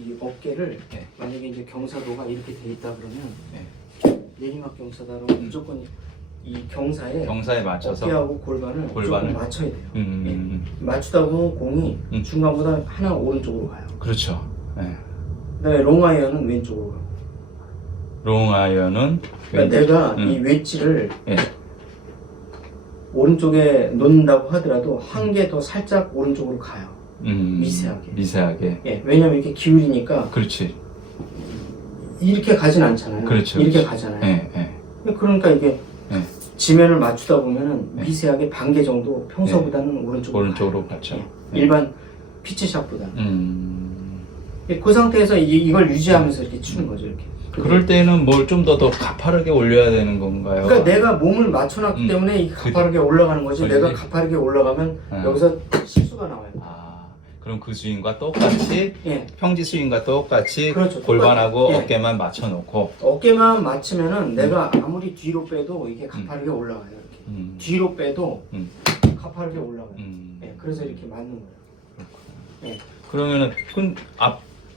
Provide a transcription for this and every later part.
이 어깨를 네. 만약에 이제 경사도가 이렇게 돼 있다 그러면 네. 내리막 경사다 그러면 무조건 이 경사에 맞춰서 어깨하고 골반을 무조건 맞춰야 돼요. 예. 맞추다 보면 공이 중간보다 하나 오른쪽으로 가요. 그렇죠. 네. 그다음에 롱아이언은 왼쪽으로 가고. 롱아이언은 그러니까 내가 이 웨지를 예. 오른쪽에 놓는다고 하더라도 한 개 더 살짝 오른쪽으로 가요. 미세하게. 미세하게. 예, 왜냐면 이렇게 기울이니까 그렇지. 이렇게 가진 않잖아요. 그렇죠. 이렇게 그렇죠. 가잖아요. 예, 예. 그러니까 이게 예. 지면을 맞추다 보면은 예. 미세하게 반 개 정도 평소보다는 오른쪽으로 갔죠. 예. 예. 일반 피치샷보다는. 예. 그 상태에서 이걸 유지하면서 이렇게 치는 거죠. 이렇게. 그럴 때는 뭘 좀 더 가파르게 올려야 되는 건가요? 그러니까 내가 몸을 맞춰놨기 때문에 이 가파르게 올라가는 거지. 그지. 내가 가파르게 올라가면 여기서 실수가 나와요. 그럼 그 스윙과 똑같이 예. 평지 스윙과 똑같이 그렇죠. 골반하고 똑같이. 예. 어깨만 맞춰놓고 어깨만 맞추면은 내가 아무리 뒤로 빼도 이게 가파르게 올라가요. 이렇게. 뒤로 빼도 가파르게 올라가요. 예. 그래서 이렇게 맞는 거예요. 예. 그러면은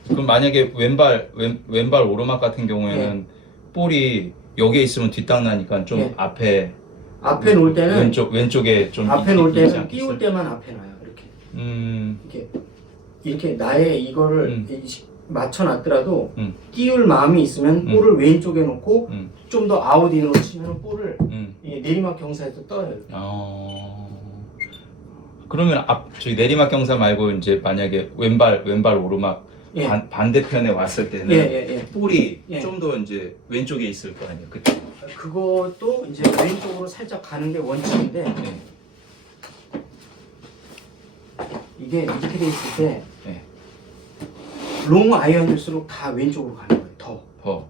그럼 만약에 왼발 오르막 같은 경우에는 볼이 여기에 있으면 뒷땅 나니까 좀 예. 앞에 놓을 때는 왼쪽에 좀 앞에 놓을 있지 때는 않겠어요? 띄울 때만 앞에 놔요. 이렇게. 이렇게 나의 이거를 맞춰놨더라도 띄울 마음이 있으면 볼을 왼쪽에 놓고 좀 더 아웃인으로 치면 볼을 이게 내리막 경사에서 떠요. 그러면 저기 내리막 경사 말고 이제 만약에 왼발 오르막 예. 반대편에 왔을 때는 예. 볼이 예. 좀 더 이제 왼쪽에 있을 거 아니에요. 그때. 그것도 이제 왼쪽으로 살짝 가는 게 원칙인데 네. 이게 이렇게 돼 있을 때 네. 롱 아이언일수록 다 왼쪽으로 가는 거예요. 더.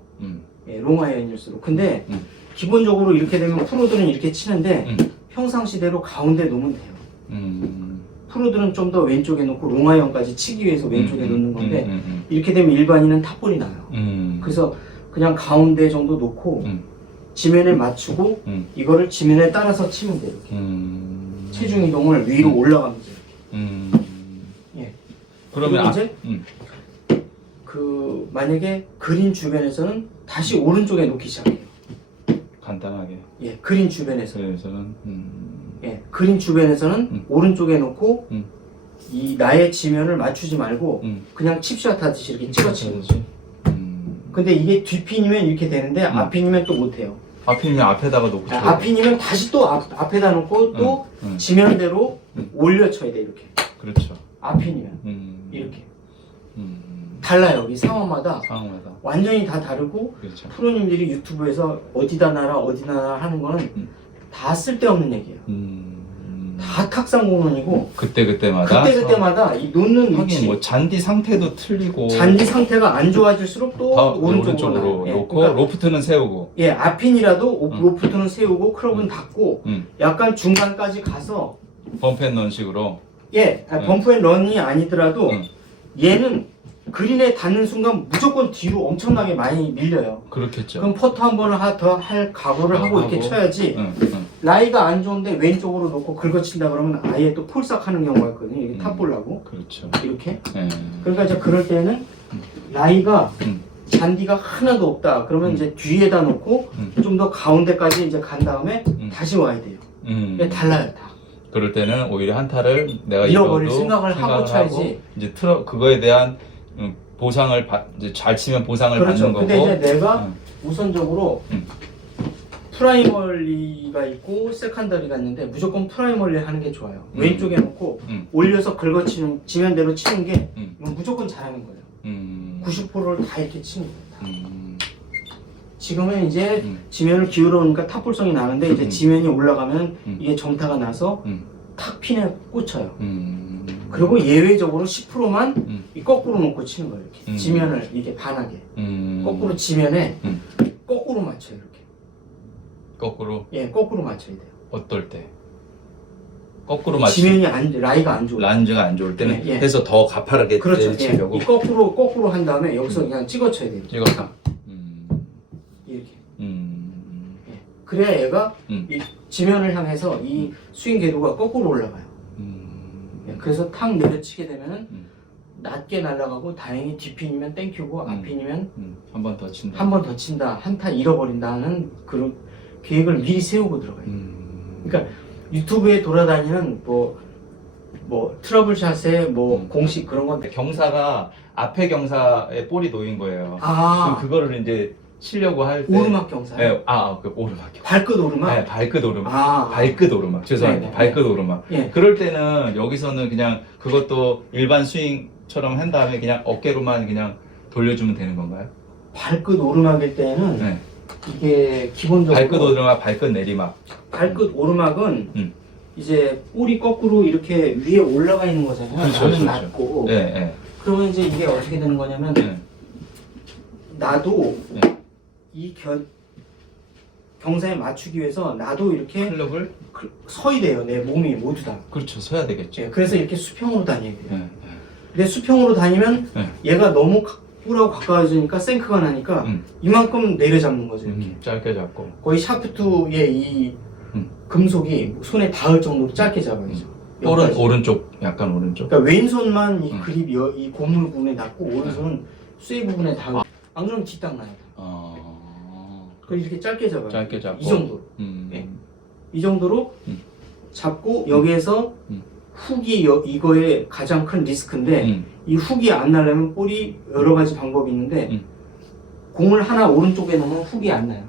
예, 롱 아이언일수록. 근데 기본적으로 이렇게 되면 프로들은 이렇게 치는데 평상시대로 가운데 놓으면 돼요. 프로들은 좀 더 왼쪽에 놓고 롱 아이언까지 치기 위해서 왼쪽에 놓는 건데 이렇게 되면 일반인은 탑볼이 나요. 그래서 그냥 가운데 정도 놓고 지면에 맞추고 이거를 지면에 따라서 치면 돼요. 이렇게. 체중 이동을 위로 올라가면서. 예. 그러면 이제 그 만약에 그린 주변에서는 다시 오른쪽에 놓기 시작해요. 간단하게. 예, 그린 주변에서. 그래서는 예, 그린 주변에서는 오른쪽에 놓고 이 나의 지면을 맞추지 말고 그냥 칩샷 하듯이 이렇게 찍어치는 거죠. 근데 이게 뒷핀이면 이렇게 되는데 앞핀이면 또 못해요. 앞핀이면 앞에다가 놓고 쳐야 돼. 앞핀이면 다시 또 앞에다 놓고 또 지면대로 올려 쳐야 돼 이렇게. 그렇죠. 앞핀이면 이렇게. 달라요. 이 상황마다 완전히 다 다르고 그렇죠. 프로님들이 유튜브에서 어디다 놔라 하는 거는 다 쓸데없는 얘기예요. 다 탁상공론이고 그때마다 이 놓는 위치 뭐 잔디 상태도 틀리고 잔디 상태가 안 좋아질수록 또 다 오른쪽으로 놓고 그러니까, 로프트는 세우고 예, 앞핀이라도 로프트는 세우고 클럽은 닫고 약간 중간까지 가서 범펜런식으로 예, 범프앤런이 아니더라도 얘는 그린에 닿는 순간 무조건 뒤로 엄청나게 많이 밀려요. 그렇겠죠. 그럼 퍼트 한 번을 더 할 각오를 하고 이렇게 쳐야지. 라이가 안 좋은데 왼쪽으로 놓고 긁어친다 그러면 아예 또 폴싹 하는 경우가 있거든요. 이게 탑볼라고. 그렇죠. 이렇게. 예. 그러니까 이제 그럴 때는 라이가 잔디가 하나도 없다. 그러면 이제 뒤에다 놓고 좀 더 가운데까지 이제 간 다음에 다시 와야 돼요. 이게 달라요, 다. 그럴 때는 오히려 한타를 내가 잃어버릴 잃어도 생각을 하고 쳐야지. 이제 그거에 대한 보상을 이제 잘 치면 보상을 그렇죠. 받는 거고. 근데 이제 내가 우선적으로 프라이머리가 있고 세컨더리가 있는데 무조건 프라이머리 하는 게 좋아요. 왼쪽에 놓고 올려서 긁어치는 지면대로 치는 게 이건 무조건 잘하는 거예요. 90%를 다 이렇게 치는 거예요. 지금은 이제 지면을 기울어 놓으니까 탑볼성이 나는데 이제 지면이 올라가면 이게 정타가 나서 탁핀에 꽂혀요. 그리고 예외적으로 10%만 거꾸로 놓고 치는 거예요. 이렇게. 지면을 이렇게 반하게 거꾸로 지면에 거꾸로 맞춰요. 이렇게. 거꾸로? 예, 거꾸로 맞춰야 돼요. 어떨 때? 거꾸로 맞추 지면이 라이가 안 좋을 때. 란즈가 안 좋을 때는 예. 해서 더 가파르게 그렇죠. 치려고. 이 거꾸로 한 다음에 여기서 그냥 찍어쳐야 돼요. 찍어서. 이렇게. 예. 그래야 얘가 이 지면을 향해서 이 스윙 궤도가 거꾸로 올라가요. 예. 그래서 탁 내려치게 되면은 낮게 날아가고 다행히 뒷핀이면 땡큐고 앞핀이면 한 번 더 친다. 한 번 더 친다, 한타 잃어버린다는 그런 계획을 미리 세우고 들어가요. 그러니까 유튜브에 돌아다니는 뭐 트러블샷에 뭐 공식 그런 건데 경사가 앞에 경사에 볼이 놓인 거예요. 아 그거를 이제 치려고 할 때. 오르막 경사. 네, 그 오르막 경사. 발끝 오르막. 네, 발끝 오르막. 아 발끝 오르막. 죄송합니다. 네, 발끝 오르막. 예. 그럴 때는 여기서는 그냥 그것도 일반 스윙처럼 한 다음에 그냥 어깨로만 그냥 돌려주면 되는 건가요? 발끝 오르막일 때는 네. 이게 기본적으로 발끝 오르막, 발끝 내리막. 발끝 오르막은 이제 볼이 거꾸로 이렇게 위에 올라가 있는 거잖아요. 그렇죠, 나는 그렇죠. 낮고. 네, 네. 그러면 이제 이게 어떻게 되는 거냐면 네. 나도 네. 이 경사에 맞추기 위해서 나도 이렇게 클럽을 서야 돼요. 내 몸이 모두 다. 그렇죠. 서야 되겠죠. 예, 그래서 이렇게 수평으로 다녀야 돼요. 네. 근데 수평으로 다니면 네. 얘가 너무 볼하고 가까워지니까 생크가 나니까 이만큼 내려잡는 거죠. 이렇게. 짧게 잡고. 거의 샤프트의 이 금속이 손에 닿을 정도로 짧게 잡아야죠. 여기까지. 오른쪽, 약간 오른쪽. 그러니까 왼손만 이 그립 이 고물 부분에 닿고 오른손은 쇠 부분에 닿을. 안 그러면 뒷땅 나요. 그걸 이렇게 짧게 잡아요. 짧게 잡고. 이 정도로. 예. 이 정도로 잡고 여기에서 훅이 이거의 가장 큰 리스크인데 이 훅이 안 나려면 볼이 여러 가지 방법이 있는데 공을 하나 오른쪽에 넣으면 훅이 안 나요.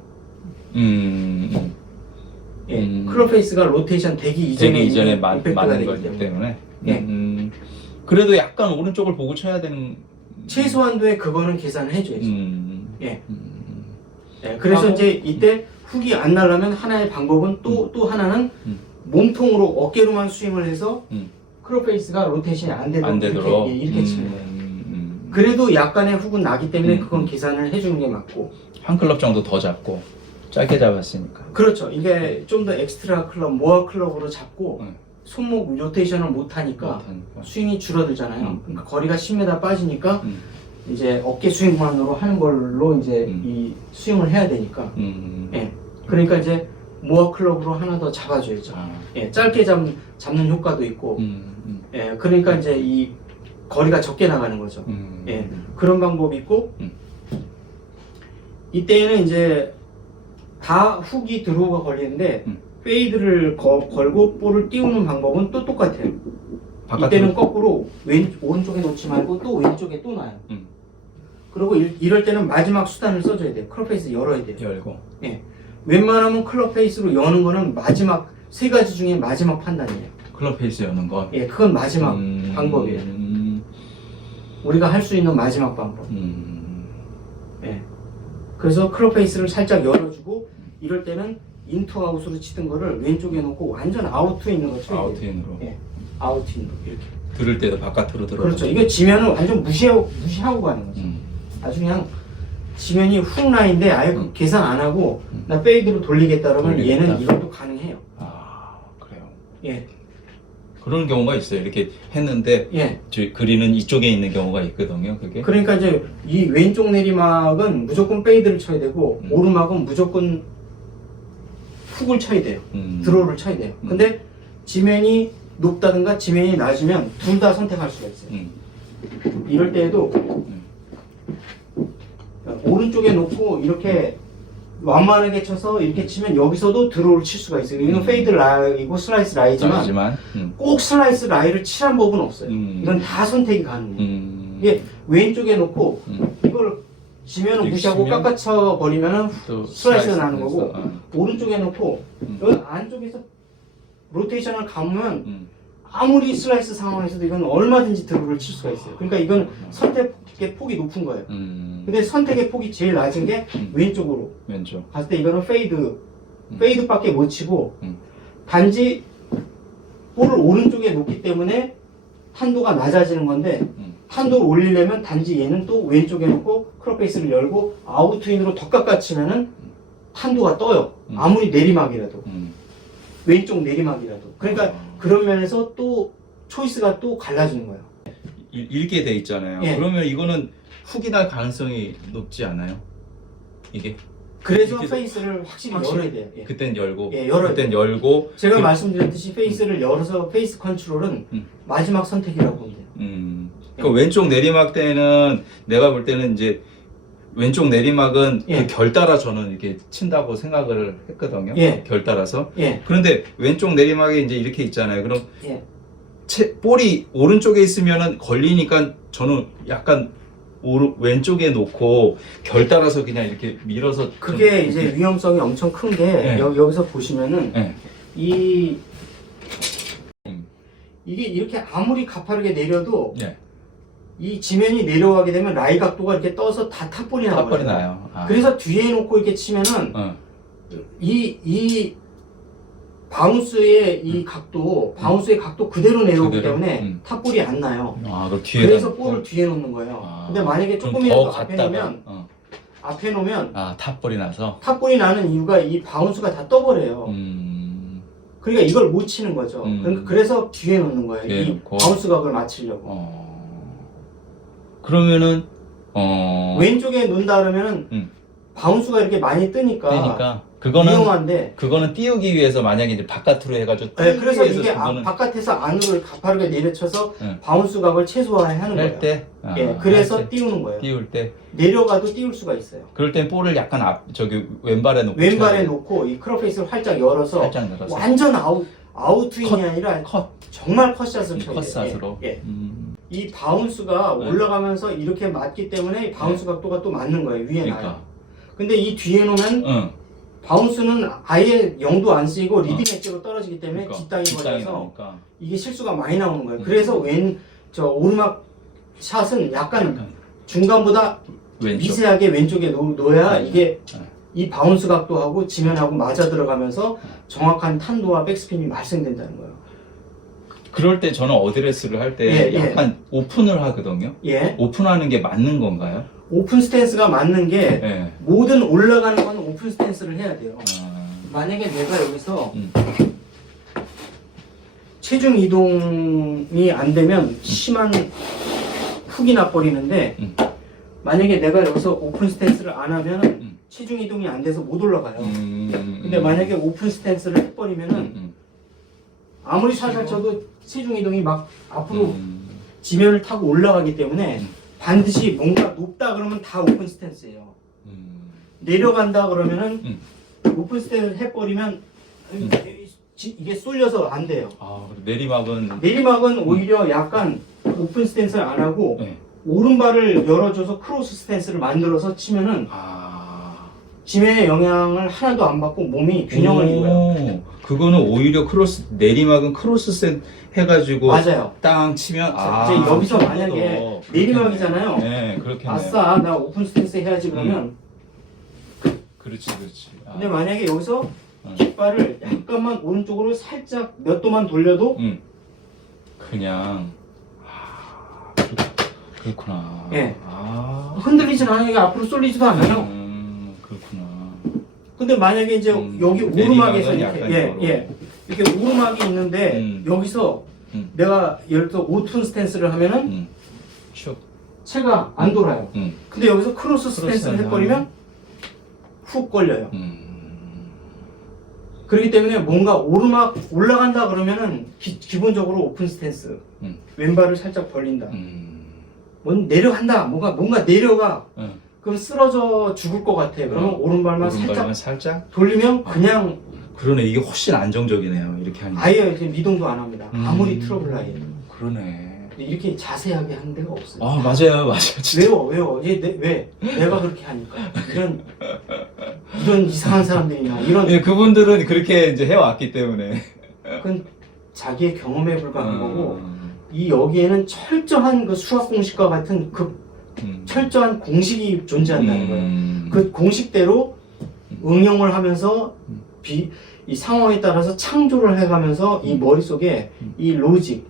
예, 클럽 페이스가 로테이션 되기 이전에 임팩트가 맞는 되기 거기 때문에. 예. 그래도 약간 오른쪽을 보고 쳐야 되는. 최소한도의 그거는 계산을 해줘야죠. 예. 예, 그래서 하고, 이제 이때 훅이 안 나려면 하나의 방법은 또 하나는 몸통으로 어깨로만 스윙을 해서 클럽 페이스가 로테이션이 안 되도록 이렇게 치는 거예요. 그래도 약간의 훅은 나기 때문에 그건 계산을 해주는 게 맞고. 한 클럽 정도 더 잡고 짧게 잡았으니까. 그렇죠. 이게 좀 더 엑스트라 클럽, 모아 클럽으로 잡고 손목 로테이션을 못 하니까 스윙이 줄어들잖아요. 그러니까 거리가 10m 빠지니까 이제 어깨 스윙만으로 하는 걸로 이제 이 스윙을 해야 되니까. 예. 그러니까 이제 모아 클럽으로 하나 더 잡아줘야죠. 예. 짧게 잡는 효과도 있고. 예. 그러니까 이제 이 거리가 적게 나가는 거죠. 예. 그런 방법이 있고. 이때는 이제 다 훅이 드로우가 걸리는데 페이드를 걸고 볼을 띄우는 방법은 또 똑같아요. 이때는 거꾸로 오른쪽에 놓지 말고 또 왼쪽에 또 놔요. 그리고 이럴 때는 마지막 수단을 써줘야 돼요. 클럽 페이스 열어야 돼요. 열고. 예. 웬만하면 클럽 페이스로 여는 거는 마지막 세 가지 중에 마지막 판단이에요. 클럽 페이스 여는 건. 예, 그건 마지막 방법이에요. 우리가 할 수 있는 마지막 방법. 예. 그래서 클럽 페이스를 살짝 열어주고 이럴 때는 인투 아웃으로 치던 거를 왼쪽에 놓고 완전 아웃투인으로 쳐야 돼요. 아웃인으로. 예. 아웃인으로 이렇게. 들을 때도 바깥으로 들어. 그렇죠. 이거 지면은 완전 무시하고 가는 거죠. 아주 그냥 지면이 훅 라인데 아예 계산 안 하고 나 페이드로 돌리겠다 그러면 얘는 이것도 가능해요. 아, 그래요. 예. 그런 경우가 있어요. 이렇게 했는데 예. 그리는 이쪽에 있는 경우가 있거든요. 그게. 그러니까 이제 이 왼쪽 내리막은 무조건 페이드를 쳐야 되고 오르막은 무조건 훅을 쳐야 돼요. 드로우를 쳐야 돼요. 근데 지면이 높다든가 지면이 낮으면 둘 다 선택할 수가 있어요. 이럴 때에도 오른쪽에 놓고 이렇게 완만하게 쳐서 이렇게 치면 여기서도 드로우를 칠 수가 있어요. 이건 페이드 라이고 슬라이스 라이지만 꼭 슬라이스 라이를 칠한 법은 없어요. 이건 다 선택이 가능해요. 이게 왼쪽에 놓고 이걸 지면은 무시하고 깎아쳐 버리면은 슬라이스가 나는 거고 오른쪽에 놓고 여기 안쪽에서 로테이션을 감으면 아무리 슬라이스 상황에서도 이건 얼마든지 드로우를 칠 수가 있어요. 그러니까 이건 선택의 폭이 높은 거예요. 근데 선택의 폭이 제일 낮은 게 왼쪽으로 왼쪽. 갔을 때 이거는 페이드밖에 못 치고 단지 볼을 오른쪽에 놓기 때문에 탄도가 낮아지는 건데 탄도를 올리려면 단지 얘는 또 왼쪽에 놓고 클럽 페이스를 열고 아웃트윈으로 더 깎아치면은 탄도가 떠요. 아무리 내리막이라도 왼쪽 내리막이라도. 그러니까 그런 면에서 또 초이스가 또 갈라지는 거예요. 읽게 돼 있잖아요. 예. 그러면 이거는 훅이 날 가능성이 높지 않아요? 이게? 그래서 페이스를 확실히 열어야 돼요. 예. 그땐 열고. 예, 열어야 그땐 열고. 제가 말씀드렸듯이 페이스를 열어서 페이스 컨트롤은 마지막 선택이라고 보면 돼요. 그 왼쪽 내리막 때는 내가 볼 때는 이제 왼쪽 내리막은 예. 그 결 따라 저는 이렇게 친다고 생각을 했거든요. 예. 결 따라서. 예. 그런데 왼쪽 내리막이 이제 이렇게 있잖아요. 그럼 예. 볼이 오른쪽에 있으면은 걸리니까 저는 약간 왼쪽에 놓고 결 따라서 그냥 이렇게 밀어서 그게 좀 이제 이렇게- 위험성이 엄청 큰 게 네. 여기서 보시면은 네. 이 음. 이게 이렇게 아무리 가파르게 내려도 네. 이 지면이 내려가게 되면 라이 각도가 이렇게 떠서 다 탑볼이 나와요. 탑볼이 나요. 아. 그래서 뒤에 놓고 이렇게 치면은 어. 이 바운스의 이 각도, 바운스의 각도 그대로 내려오기 그대로? 때문에 탑볼이 안 나요. 아, 그 뒤에 그래서 볼을 뒤에 놓는 거예요. 아, 근데 만약에 좀 조금이라도 더 앞에 갔다가, 놓으면 앞에 놓으면 아, 탑볼이 나서. 탑볼이 나는 이유가 이 바운스가 다 떠버려요. 그러니까 이걸 못 치는 거죠. 그러니까 그래서 뒤에 놓는 거예요. 뒤에 이 놓고. 바운스 각을 맞추려고. 그러면은 왼쪽에 놓는다 그러면은 음. 바운스가 이렇게 많이 뜨니까 그러니까 그거는 위험한데. 그거는 띄우기 위해서 만약에 이제 바깥으로 해가지고 네, 띄우기 그래서 위해서 이게 그거는 바깥에서 안으로 가파르게 내려쳐서 네. 바운스 각을 최소화하는 거예요. 할 때, 예, 그래서 할 때, 띄우는 거예요. 띄울 때, 내려가도 띄울 수가 있어요. 그럴 땐 볼을 약간 저기 왼발에 놓고 왼발에 쳐야 놓고 이 크롭 페이스를 활짝 열어서 살짝 열어서 완전 아웃트윙이 컷, 아니라 컷, 정말 컷샷을 쳐야 돼요. 컷샷으로. 예, 예. 이 바운스가 네. 올라가면서 이렇게 맞기 때문에 이 바운스 각도가 또 맞는 거예요. 위에 나요. 그러니까, 근데 이 뒤에 놓으면 응, 바운스는 아예 0도 안 쓰이고 리딩 엣지로 떨어지기 때문에 그러니까, 뒷땅이 걸려서 나오니까. 이게 실수가 많이 나오는 거예요. 그래서 오르막 샷은 약간 중간보다 왼쪽. 미세하게 왼쪽에 놓아야 네. 이게 네. 이 바운스 각도하고 지면하고 맞아 들어가면서 정확한 탄도와 백스핀이 발생된다는 거예요. 그럴 때 저는 어드레스를 할 때 예, 예. 약간 오픈을 하거든요. 예, 오픈하는 게 맞는 건가요? 오픈 스탠스가 맞는 게 예. 모든 올라가는 건 오픈 스탠스를 해야 돼요. 아, 만약에 내가 여기서 음. 체중 이동이 안 되면 심한 훅이 나버리는데 만약에 내가 여기서 오픈 스탠스를 안 하면 체중 이동이 안 돼서 못 올라가요. 근데 만약에 오픈 스탠스를 해버리면은 아무리 살살 쳐도 체중 이동이 막 앞으로 지면을 타고 올라가기 때문에 반드시 뭔가 높다 그러면 다 오픈 스탠스예요. 내려간다 그러면은 오픈 스탠스 해버리면 이게 쏠려서 안 돼요. 아, 내리막은 내리막은 오히려 약간 오픈 스탠스를 안 하고 네. 오른발을 열어줘서 크로스 스탠스를 만들어서 치면은 지면의 영향을 하나도 안 받고 몸이 균형을 이뤄요. 그거는 오히려 내리막은 크로스 셋 해가지고 맞아요. 땅 치면 이제 여기서 만약에 내리막이잖아요. 네, 그렇겠네요. 아싸, 나 오픈 스탠스 해야지 그러면. 그렇지. 근데 만약에 여기서 뒷발을 약간만 오른쪽으로 살짝 몇 도만 돌려도 그냥 그렇구나. 예. 흔들리진 흔들리진 않으니까 앞으로 쏠리지도 않아요. 그렇구나. 근데 만약에 이제 여기 오르막에서 내리막은 이렇게 약간 이렇게 오르막이 있는데 여기서 내가 예를 들어 오픈 스탠스를 하면은 쭉. 채가 안 돌아요. 근데 여기서 크로스 스탠스를 해버리면 훅 걸려요. 그렇기 때문에 뭔가 오르막 올라간다 그러면은 기본적으로 오픈 스탠스 왼발을 살짝 벌린다. 뭔 내려간다 뭔가 내려가 그럼 쓰러져 죽을 것 같아. 그러면 오른발만 살짝 돌리면 그냥 그러네. 이게 훨씬 안정적이네요. 이렇게 하니까. 아예 이제 미동도 안 합니다. 아무리 트러블 나이에도. 그러네. 이렇게 자세하게 하는 데가 없어요. 아, 맞아요. 진짜. 외워. 왜? 내가 그렇게 하니까. 이런 이상한 사람들이나 이런. 예, 그분들은 그렇게 이제 해왔기 때문에. 그건 자기의 경험에 불과한 거고, 이 여기에는 철저한 그 수학 공식과 같은 그 철저한 공식이 존재한다는 거예요. 그 공식대로 응용을 하면서 이 상황에 따라서 창조를 해가면서 이 머릿속에 이 로직,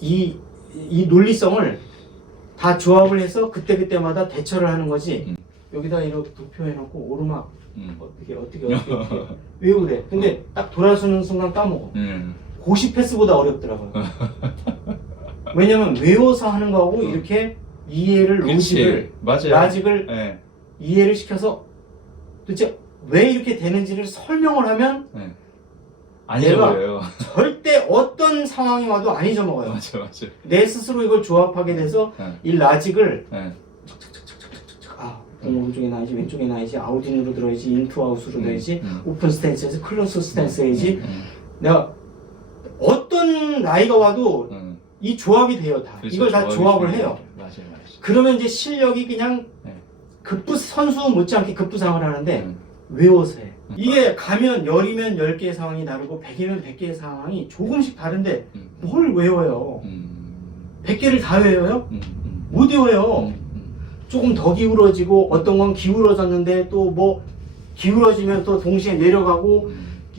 이 논리성을 다 조합을 해서 그때그때마다 대처를 하는 거지. 여기다 이렇게 도표해놓고 오르막 어떻게 외우래. 근데 딱 돌아서는 순간 까먹어. 고시 패스보다 어렵더라고요. 왜냐면 외워서 하는 거하고 이렇게 이해를 라직을 네. 이해를 시켜서 도대체 왜 이렇게 되는지를 설명을 하면 안 내가 잊어버려요. 절대 어떤 상황이 와도 안 잊어먹어요. 맞아. 내 스스로 이걸 조합하게 돼서 네. 이 라직을 네. 오른쪽에 놔야지, 왼쪽에 놔야지, 아웃인으로 들어야지, 인투 아웃으로 넣어야지, 음. 오픈 스탠스에서 클로스 스탠스 해야지. 내가 어떤 나이가 와도 이 조합이 돼요, 다. 그렇죠, 이걸 다 조합을 중요해요. 해요. 맞아요. 그러면 이제 실력이 그냥 네. 선수 못지않게 급부상을 하는데 외워서 해. 이게 가면 10이면 10개의 상황이 다르고 100이면 100개의 상황이 조금씩 다른데 뭘 외워요? 100개를 다 외워요? 못 외워요. 조금 더 기울어지고 어떤 건 기울어졌는데 또 뭐 기울어지면 또 동시에 내려가고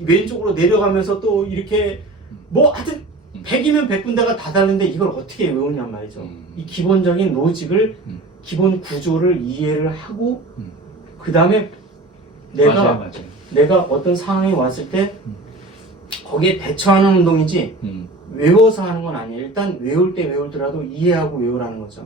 왼쪽으로 내려가면서 또 이렇게 뭐 하여튼 100이면 100군데가 다 다른데 이걸 어떻게 외우냔 말이죠. 이 기본적인 로직을 기본 구조를 이해를 하고 그 다음에 맞아요. 내가 어떤 상황이 왔을 때 거기에 대처하는 운동이지 외워서 하는 건 아니에요. 일단 외울 때 외울더라도 이해하고 외우라는 거죠.